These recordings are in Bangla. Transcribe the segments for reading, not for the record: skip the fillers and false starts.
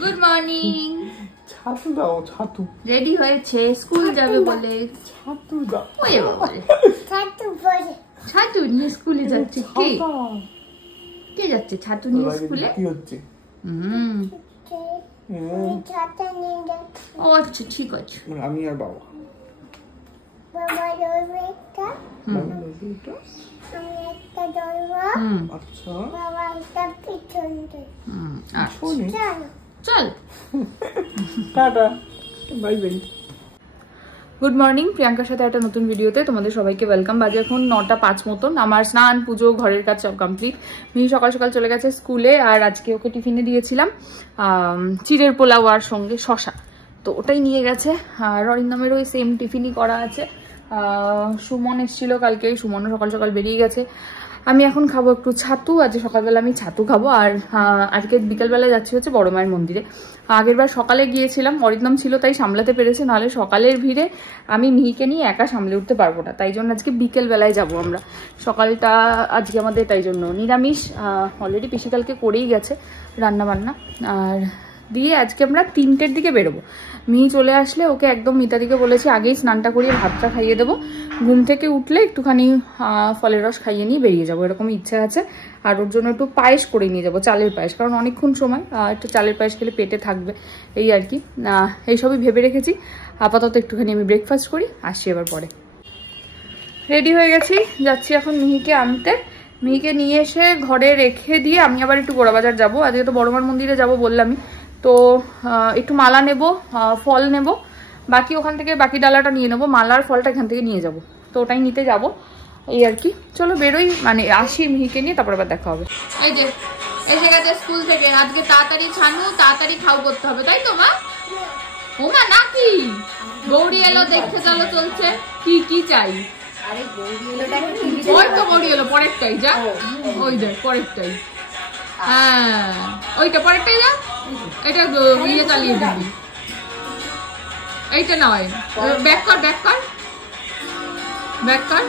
Good morning. ছাতু দাও, ছাতু রেডি হয়েছে, স্কুল যাবে বলে। ছাতু দাও। ওরে বাবা, ছাতু নিয়ে স্কুলে যাচ্ছে। কে কে যাচ্ছে ছাতু নিয়ে স্কুলে? কি হচ্ছে? ও আচ্ছা, ঠিক আছে। আমি আর বাবা। চল টাটা, বাই বাই। গুড মর্নিং, প্রিয়াঙ্কার সাথে একটা নতুন ভিডিওতে তোমাদের সবাইকে ওয়েলকাম। বাজে এখন 9:05 মতন। আমার স্নান, পুজো, ঘরের কাজ সব কমপ্লিট। মিহি সকাল সকাল চলে গেছে স্কুলে, আর আজকে ওকে টিফিনে দিয়েছিলাম চিড়ের পোলাও আর সঙ্গে শশা, তো ওটাই নিয়ে গেছে। আর অরিন্দমের ওই সেম টিফিনই করা আছে। সুমন এসেছিল কালকে, সুমনও সকাল সকাল বেরিয়ে গেছে। আমি এখন খাবো একটু ছাতু। আজকে সকালবেলা আমি ছাতু খাবো। আর আজকে বিকালবেলা যাচ্ছি হচ্ছে বড় মায়ের মন্দিরে। আগের বার সকালে গিয়েছিলাম, অরিন্দম ছিল তাই সামলাতে পেরেছে, নাহলে সকালের ভিড়ে আমি মিহিকে নিয়ে একা সামলে উঠতে পারবো না। তাই জন্য আজকে বিকেলবেলায় যাব আমরা। সকালটা আজকে আমাদের তাই জন্য নিরামিষ। অলরেডি পিসিকালকে করেই গেছে রান্না বান্না। আর দিয়ে আজকে আমরা 3টের দিকে বেরোবো। মিহি চলে আসলে ওকে একদম মিতাদিকে বলেছি আগেই স্নানটা করিয়ে ভাতটা খাইয়ে দেবো। ঘুম থেকে উঠলে একটুখানি ফলের রস খাইয়ে নিয়ে বেরিয়ে যাবো, এরকম ইচ্ছা আছে। আর ওর জন্য একটু পায়েস করে নিয়ে যাবো, চালের পায়েস, কারণ অনেকক্ষণ সময় একটু চালের পায়েস খেলে পেটে থাকবে, এই আর কি। এইসবই ভেবে রেখেছি। আপাতত একটুখানি আমি ব্রেকফাস্ট করি, আসছি এবার পরে। রেডি হয়ে গেছি, যাচ্ছি এখন মিহিকে আনতে। মিহিকে নিয়ে এসে ঘরে রেখে দিয়ে আমি আবার একটু গোড়াবাজার যাবো। আজকে তো বড়মার মন্দিরে যাবো বললামই, তো একটু মালা নেব, ফল নেব, বাকি ওখান থেকে বাকি ডালাটা নিয়ে নেবো। মালার ফলটা এখান থেকে নিয়ে যাব, তো ওটাই নিতে যাব, এই আর কি। চলো বেরোই, মানে আসি মিহিকে নিয়ে, তারপর আবার দেখা হবে। এই যে এসে গেছে স্কুল থেকে। আজকে তাড়াতাড়ি ছানু, তাড়াতাড়ি খাও করতে হবে, তাই তো মা? ও মা, নাকি গৌরী এলো, দেখতে চলো চলছে। কি কি চাই? ওই তো গৌরী এলো, পরেরটাই যা, ওই দেখ পরেরটাই। হ্যাঁ ওইটা পরেরটাই যা, এটা ইয়ে চালিয়ে দিবি। এইটা নয়, ব্যাক কর, ব্যাক কর, ব্যাক কর,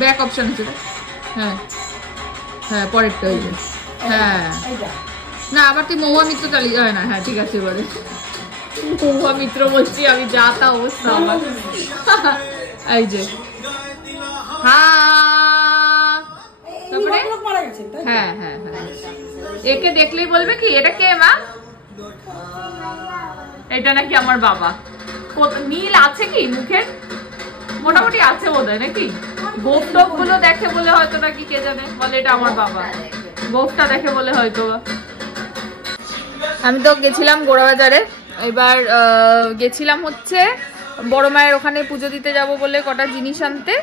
ব্যাক অপশন আছে। হ্যাঁ হ্যাঁ পরেরটা ওই। হ্যাঁ না, আবার তুই মহুয়া মিত্র চালিয়ে যায় না। হ্যাঁ ঠিক আছে, এবারে মহুয়া মিত্র বলছি আমি, যা তা অবস্থা আমার। এই যে হ্যাঁ, তারপরে হ্যাঁ হ্যাঁ হ্যাঁ, একে দেখলেই বলবে কি এটা কে মা? এটা নাকি আমার বাবা। নীল আছে কি মুখের? মোটামুটি আছে বোধহয়, নাকি গোপ টোপ গুলো দেখে বলে হয়তো, নাকি কে জানে, বলে এটা আমার বাবা। গোপটা দেখে বলে হয়তো। আমি তো গেছিলাম গোড়াবাজারে, এবার গেছিলাম হচ্ছে বড় মায়ের ওখানে পুজো দিতে যাব বলে কটা জিনিস আনতে,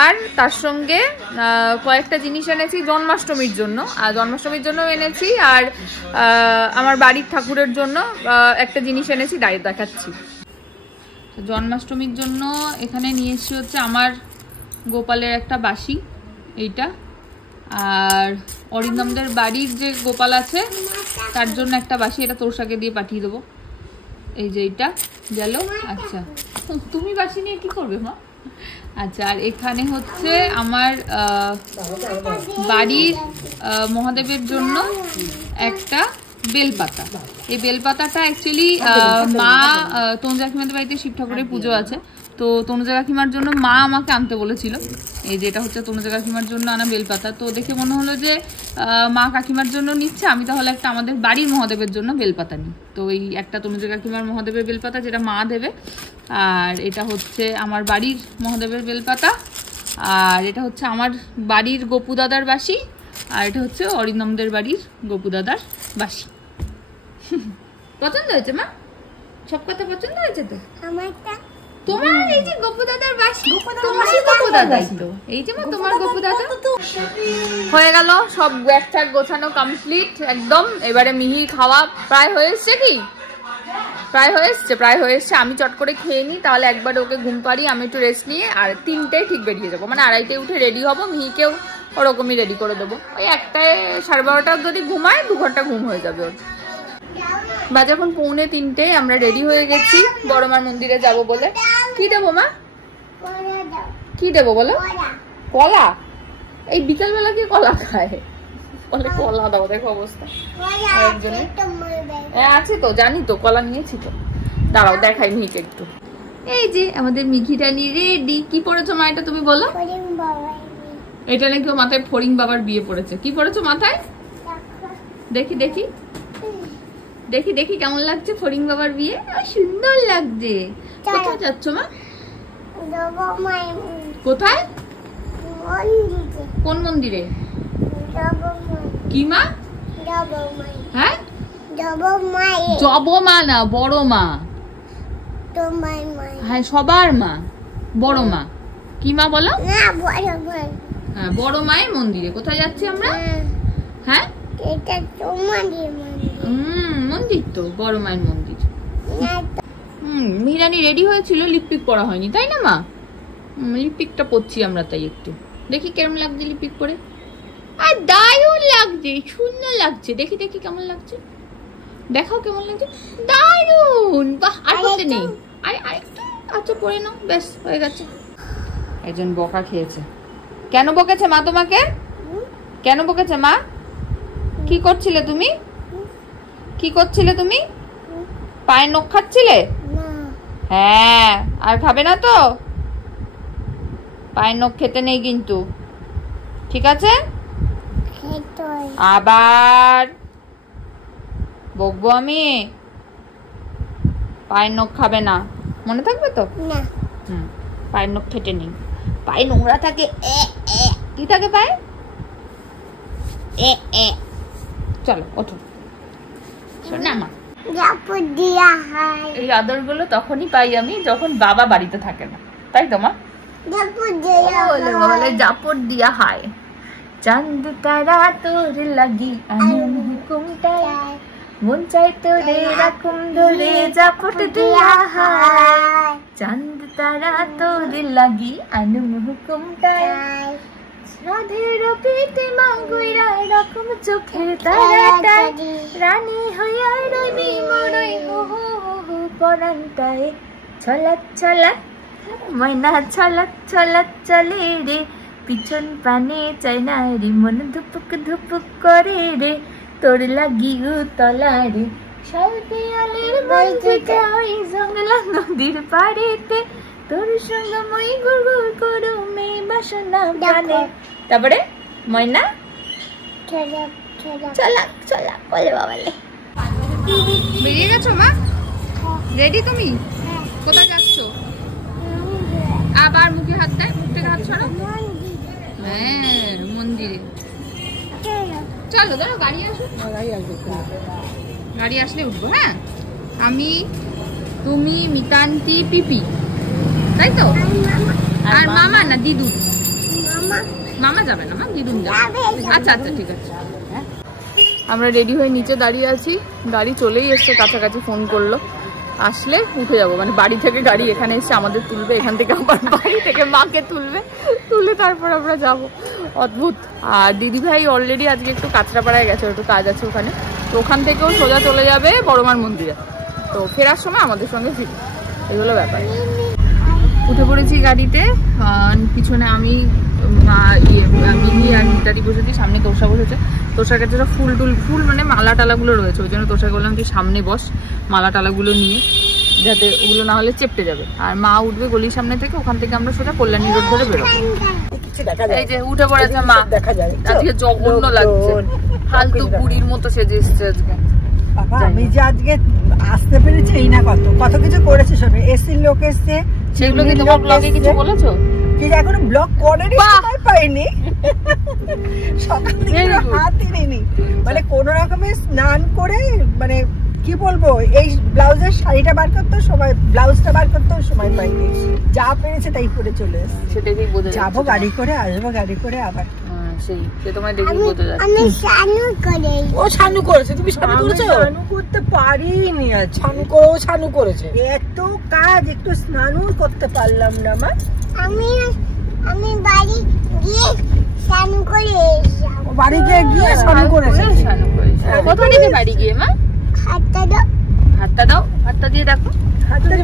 আর তার সঙ্গে কয়েকটা জিনিস এনেছি জন্মাষ্টমীর জন্য। আর জন্মাষ্টমীর জন্য এনেছি, আর আমার বাড়ির ঠাকুরের জন্য একটা জিনিস এনেছি, দাঁড়িয়ে দেখাচ্ছি। জন্মাষ্টমীর জন্য এখানে নিয়ে এসেছি হচ্ছে আমার গোপালের একটা বাঁশি, এইটা। আর অরিন্দমদের বাড়ির যে গোপাল আছে তার জন্য একটা বাঁশি, এটা তোরসাকে দিয়ে পাঠিয়ে দেবো। এই যে এইটা গেল। আচ্ছা তুমি বাঁশি নিয়ে কি করবে মা? আচ্ছা, আর এখানে হচ্ছে আমার বাড়ির মহাদেবের জন্য একটা বেলপাতা। এই বেলপাতাটা অ্যাকচুয়ালি মা তনুজা কাকিমাদের বাড়িতে শিব ঠাকুরের পুজো আছে, তো তনুজা কাকিমার জন্য মা আমাকে আনতে বলেছিল। এই যেটা হচ্ছে তনুজা কাকিমার জন্য আনা বেলপাতা, তো দেখে মনে হলো যে মা কাকিমার জন্য নিচ্ছে, আমি তাহলে একটা আমাদের বাড়ির মহাদেবের জন্য বেলপাতা নিই। তো এই একটা তনুজা কাকিমার মহাদেবের বেলপাতা, যেটা মা দেবে, আর এটা হচ্ছে আমার বাড়ির মহাদেবের বেলপাতা, আর এটা হচ্ছে আমার বাড়ির গোপু দাদার বাঁশি, আর এটা হচ্ছে অরিন্দমদের বাড়ির গোপু দাদার বাঁশি। পছন্দ হয়েছে মা? সব কথা পছন্দ হয়েছে তো? তোমার এই যে গোপু দাদার বাঁশি, তোমারই গোপু দাদাই তো, এই যে মা তোমার গোপু দাদা। হয়ে গেল সব ব্যাগ ট্যাগ গোছানো কমপ্লিট একদম। এবারে মিহি খাওয়া প্রায় হয়ে এসছে, কি প্রায় হয়ে এসছে। আমি চট করে খেয়ে নিই, তাহলে একবারে ওকে ঘুম পাড়ি, আমি একটু রেস্ট নিয়ে আর 3টেয় ঠিক বেরিয়ে যাবো, মানে 2:30টায় উঠে রেডি হবো। মিহিকেও ওরকমই রেডি করে দেবো। ওই 1টায় 12:30 যদি ঘুমায় 2 ঘন্টা ঘুম হয়ে যাবে ওর। বাজে এখন 2:45, আমরা রেডি হয়ে গেছি বড়মার মন্দিরে যাব বলে। কি দেবো মা? কি দেবো বলো? কলা? এই বিকালবেলা কি কলা খায়? বলে কলা দাও, দেখো অবস্থা। হ্যাঁ আছে তো, জানি তো, কলা নিয়েছি তো। দাঁড়াও দেখাই মিহিকে একটু। এই যে আমাদের মিহিরানি রেডি। কি পড়েছো মা এটা তুমি বলো? এটা নাকি ও মাথায় ফড়িং বাবার বিয়ে পড়েছে। কি পড়েছো মাথায়? দেখি দেখি দেখি দেখি কেমন লাগছে ফড়িং বাবার বিয়ে? সুন্দর লাগছে। কোথায় যাচ্ছ মা? কোথায়? কোন মন্দিরে? কি মা? হ্যাঁ জবমা না, বড় মা। হ্যাঁ সবার মা, বড় মা। কি মা বলো? হ্যাঁ বড় মায়ের মন্দিরে। কোথায় যাচ্ছি আমরা? হ্যাঁ মন্দির তো, বড় মায়ের মন্দির। মিহিরানি রেডি হয়েছিল, লিপস্টিক পরা হয়নি তাই না মা? লিপস্টিকটা পরছি আমরা, তাই একটু দেখি কেমন লাগছে লিপস্টিক পরে। আর দারুণ লাগছে, সুন্দর লাগছে। দেখি দেখি কেমন লাগছে, দেখাও কেমন লাগছে। দারুণ, বাহ। আর করতে নেই, আরেকটু। আচ্ছা পরে নাও, ব্যাস হয়ে গেছে। একজন বকা খেয়েছে। কেন বকেছে মা তোমাকে? কেন বকেছে মা? কি করছিলে তুমি? কি করছিলে তুমি? পায়ের নখ খাচ্ছিলে? হ্যাঁ, আর খাবে না তো? পায়ের নখ খেতে নেই কিন্তু, ঠিক আছে? আবার বকবো আমি? পায়ের নখ খাবে না, মনে থাকবে তো? পায়ের নখ খেতে নেই। পায়ে নোংরা থাকে। কি থাকে পায়ে? চলো ওঠো। শোনা মা, এই আদর গুলো তখনই পাই আমি যখন বাবা বাড়িতে থাকে না, তাই তো মা? জাপট দিয়া হায়। চাঁদ তারা তোর লাগি আনুম হুকুমটায়, মন চাই তোরে রাখুম ধরে জাপট দিয়া হায়। চাঁদ তারা তোর লাগি আনুম হুকুমটায়, রাধের পেটে মাগুইরা রাখুম চোখের তারাটায়, রানী হইয়া রইবি মরই হো হো হো পরান্তায়। ছলাক ছলাক ময়না ছলাক ছলাক চলে রে, পিছন পানে চাই না রে, মন ধুপুক ধুপুক করে রে, তোর লাগি উতলা রে। শালপিয়ালের বন্ধুটা ওই জঙ্গলা নদীর পাড়েতে, তোর সঙ্গে মই গুড় গুড় করো মে বাসনা প্রাণে। তারপরে ময়না ছলাক ছলাক ছলাক বলে বাবালে। বেরিয়ে গেছো মা? রেডি তুমি? কোথায় যাচ্ছ? আবার মুখে হাত দেয়, মুখ থেকে হাত সরাও। হ্যাঁ মন্দিরে। চলো ধরো, গাড়ি আসুক। গাড়ি আসলে উঠবো। হ্যাঁ আমি, তুমি, মিতান্তি, পিপি, তাই তো? আর মামা না দিদু? মামা যাবে না মা, দিদুন যাবে। আচ্ছা আচ্ছা ঠিক আছে। আমরা রেডি হয়ে নিচে দাঁড়িয়ে আছি, গাড়ি চলেই এসছে কাছাকাছি। ফোন করলো, আসলে উঠে যাবো। মানে বাড়ি থেকে গাড়ি এখানে এসে আমাদের তুলবে, এখান থেকে আবার বাড়ি থেকে মাকে তুলবে, তুলে তারপর আমরা যাব। অদ্ভুত। আর দিদি ভাই অলরেডি আজকে একটু কাঁচরাপাড়ায় গেছে, একটু কাজ আছে ওখানে, তো ওখান থেকেও সোজা চলে যাবে বড়মার মন্দিরে। তো ফেরার সময় আমাদের সঙ্গে ফিরবে, এই হলো ব্যাপার। উঠে পড়েছি গাড়িতে। পিছনে আমি, মিহি আর মিতাদি বসেছি, সামনে তোষা বসেছে। তোষার কাছে ফুল মানে মালা টালাগুলো রয়েছে, ওই জন্য তোষাকে বললাম তুই সামনে বস মালা টালাগুলো নিয়ে, যাতে ওগুলো না হলে চেপটে যাবে। আর মা উঠবে গলির সামনে থেকে, ওখান থেকে আমরা সোজা কল্যাণী রোড ধরে বেরোবো। এই যে উঠে পড়েছে মা, আজকে জঘন্য লাগছে, ফালতু বুড়ির মতো সেজে এসছে আজকে। আমি যে আজকে আসতে পেরেছি এই না, কত কিছু করেছে। শোনো, এসির লোক এসছে, সেগুলো কি তোমার ব্লগে কিছু বলেছো? কিন্তু এখনো ব্লগ করেনি, সময় পাইনি, সকাল থেকে হাতই নেই। মানে কোন রকমের স্নান করে, মানে কি বলবো, এই ব্লাউজের শাড়িটা বার করতে সময়, ব্লাউজটা বার করতে সময় পাইনি। যা পেরেছে তাই করে চলে এসেছে। সেটাই বোঝা যাচ্ছে। যাবো গাড়ি করে, আসবো গাড়ি করে আবার। সে তোমায় দেখে বোঝা যাচ্ছে। আমি শানু করে, ও শানু করেছে, তুমি শানু করেছো? শানু করতে পারিনি, আজ শানু করেও শানু করেছে। এত কাজ, একটু স্নানও করতে পারলাম না মা। আমি বাড়ি গিয়ে শানু করে এসেছি। বাড়ি গিয়ে শানু করেছে। কোথা থেকে বাড়ি গিয়ে মা? হাতটা দাও, হাতটা দাও, হাতটা দিয়ে দেখো, হাতটা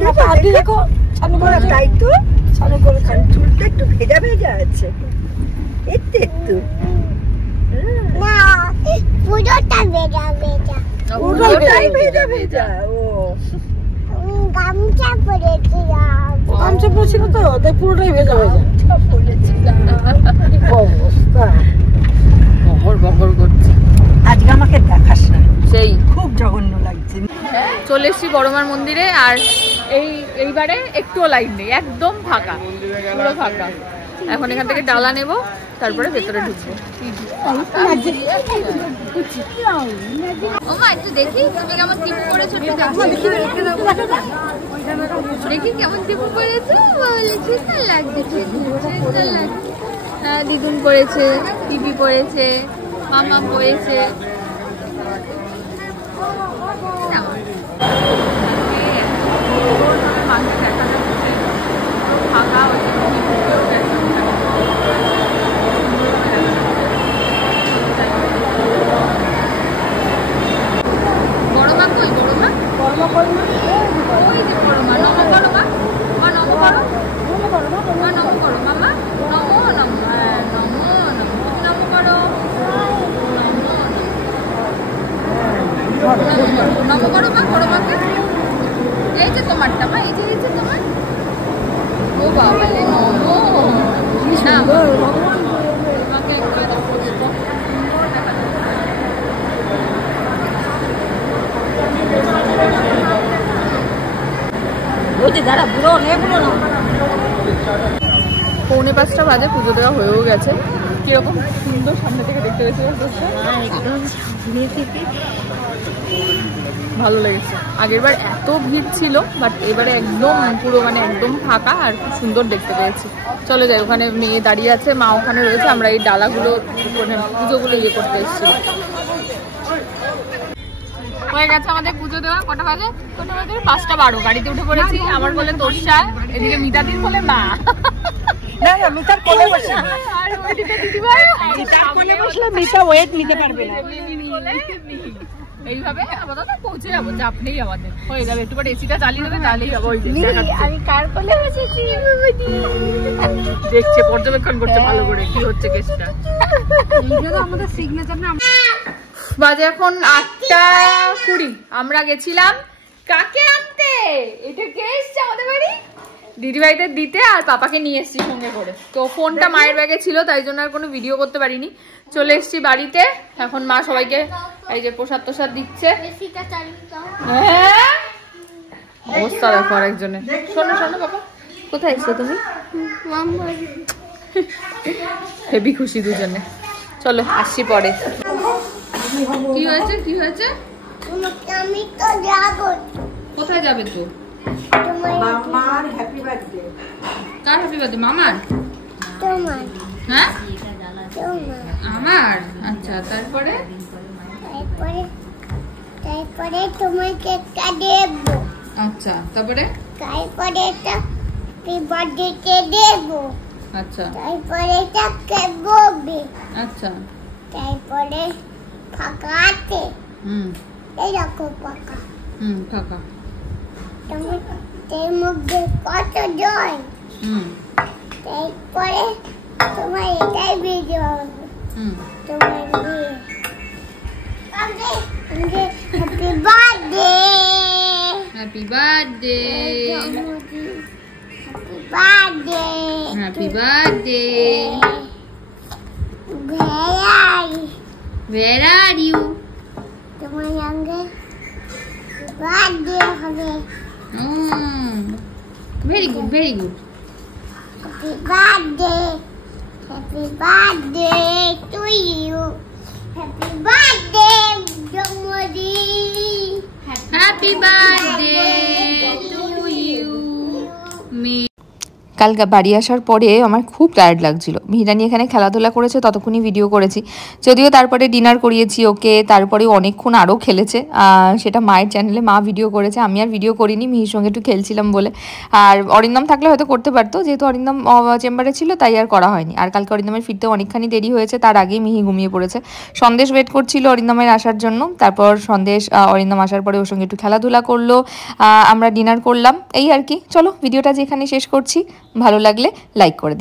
দিয়ে দেখো। শানু করে, তাই তো শানু করে। চুলটা একটু ভেজা ভেজা আছে, একটু একটু। না পুরোটা ভেজা ভেজা। পুরোটাই ভেজা ভেজা। ও গামছা পরেছিলাম। গামছা পরেছিল তো, তাই পুরোটাই ভেজা ভেজা। অবস্থা বকর বকর করছে। আজকে আমাকে দেখাস না, সেই খুব জঘন্য লাগছে। চলে এসেছি বড়মার মন্দিরে, আর এইবারে একটুও লাইন নেই, একদম ফাঁকা, পুরো ফাঁকা। এখন এখান থেকে ডালা নেব, তারপরে ভেতরে ঢুকবো। ওমা একটু দেখি তুমি কেমন টিপু করেছো, দেখি কেমন টিপু করেছো। বলেছি না লাগছে, হ্যাঁ দিদুন পড়েছে, পিপি পড়েছে, মামা পড়েছে। বড়মা কই? বড়মা ওই যে বড়মা। নম করো মা, মা নম করো, মা নম করো মামা, নমো নম, নমো নম, তুমি নম করো, নম করো মা, করো মাকে। এই যে তোমারটা মা, এই যে তোমার। ও বাবা লে নমো না, তোমাকে পৌনে 5টা বাজে, পুজো দেওয়া হয়েও গেছে। কিরকম সুন্দর সামনে থেকে দেখতে পেয়েছে, একদম সামনে থেকে ভালো লেগেছে। আগেরবার এত ভিড় ছিল, বাট এবারে একদম পুরো মানে একদম ফাঁকা, আর খুব সুন্দর দেখতে পেয়েছি। চলে যাই, ওখানে মেয়ে দাঁড়িয়ে আছে, মা ওখানে রয়েছে, আমরা এই ডালাগুলো পুজোগুলো ইয়ে করতে এসেছি। হয়ে গেছে আমাদের পুজো দেওয়া। কটা বাজে? 5টা 12। গাড়িতে উঠে পড়েছি। আমার বলে তোরসা, এদিকে মিতাদির বলে মা, না না, মিতার কোলে বসে, আর ওইদিকে দিদিভাই কোলে বসলে মিতা ওয়েট নিতে পারবে না। এইভাবে আপাতত পৌঁছে যাবো, চাপ নেই আমাদের, হয়ে যাবে। একটু পরে এসিটা চালিয়ে দেবে, তাহলেই যাবো। আমি কার কোলে বসেছি? দেখছে, পর্যবেক্ষণ করছে ভালো করে কি হচ্ছে কেসটা। আমাদের সিগনেচার না। বাজে এখন 8টা 20। আমরা গেছিলাম কাকে আনতে, এটা কে এসছে আমাদের বাড়ি? দিদিভাইদের দিতে, আর পাপাকে নিয়ে এসছি সঙ্গে করে। তো ফোনটা মায়ের ব্যাগে ছিল, তাই জন্য আর কোনো ভিডিও করতে পারিনি। চলে এসছি বাড়িতে। এখন মা সবাইকে এই যে প্রসাদ তোসাদ দিচ্ছে। হ্যাঁ অবস্থা দেখো আরেকজনের। শোনো শোনো বাবা, কোথায় এসছো তুমি? হেবি খুশি দুজনে। চলো আসছি পরে। কি হয়েছে, কি হয়েছে? আমি তো যাবো। কোথায় যাবে তো? মামার হ্যাপি বার্থডে। কার হ্যাপি বার্থডে? মামার? তোমার হ্যাঁ তোমার আমার। আচ্ছা তারপরে? তারপরে তোমাকে একটা দেবো। আচ্ছা তারপরে? তারপরে একটা হ্যাপি বার্থডে দেবো। আচ্ছা তারপরে একটা কেক বলবে। আচ্ছা তারপরে ফাঁকা আছে, এইরকম ফাঁকা। ফাঁকা। তুমি এর মধ্যে কত জল? তারপরে তোমার এটাই ভিডিও হবে, তোমার বিয়ে। Happy birthday, happy birthday, happy birthday, happy birthday. Where are you? তোমার সঙ্গে বার্থডে হবে। Very good, very good. Happy birthday to you. Happy birthday, Jomodi. Happy birthday to you. Me. কাল বাড়ি আসার পরে আমার খুব টায়ার্ড লাগছিল। মিহিরানি এখানে খেলাধুলা করেছে, ততক্ষণই ভিডিও করেছি। যদিও তারপরে ডিনার করিয়েছি ওকে, তারপরে অনেকক্ষণ আরও খেলেছে, সেটা মায়ের চ্যানেলে মা ভিডিও করেছে, আমি আর ভিডিও করিনি, মিহির সঙ্গে একটু খেলছিলাম বলে। আর অরিন্দম থাকলে হয়তো করতে পারতো, যেহেতু অরিন্দম চেম্বারে ছিল তাই আর করা হয়নি। আর কালকে অরিন্দমের ফিরতে অনেকখানি দেরি হয়েছে, তার আগেই মিহি ঘুমিয়ে পড়েছে। সন্দেশ ওয়েট করছিল অরিন্দমের আসার জন্য, তারপর সন্দেশ অরিন্দম আসার পরে ওর সঙ্গে একটু খেলাধুলা করলো, আমরা ডিনার করলাম, এই আর কি। চলো ভিডিওটা যেখানে শেষ করছি, ভালো লাগলে লাইক করে দিই।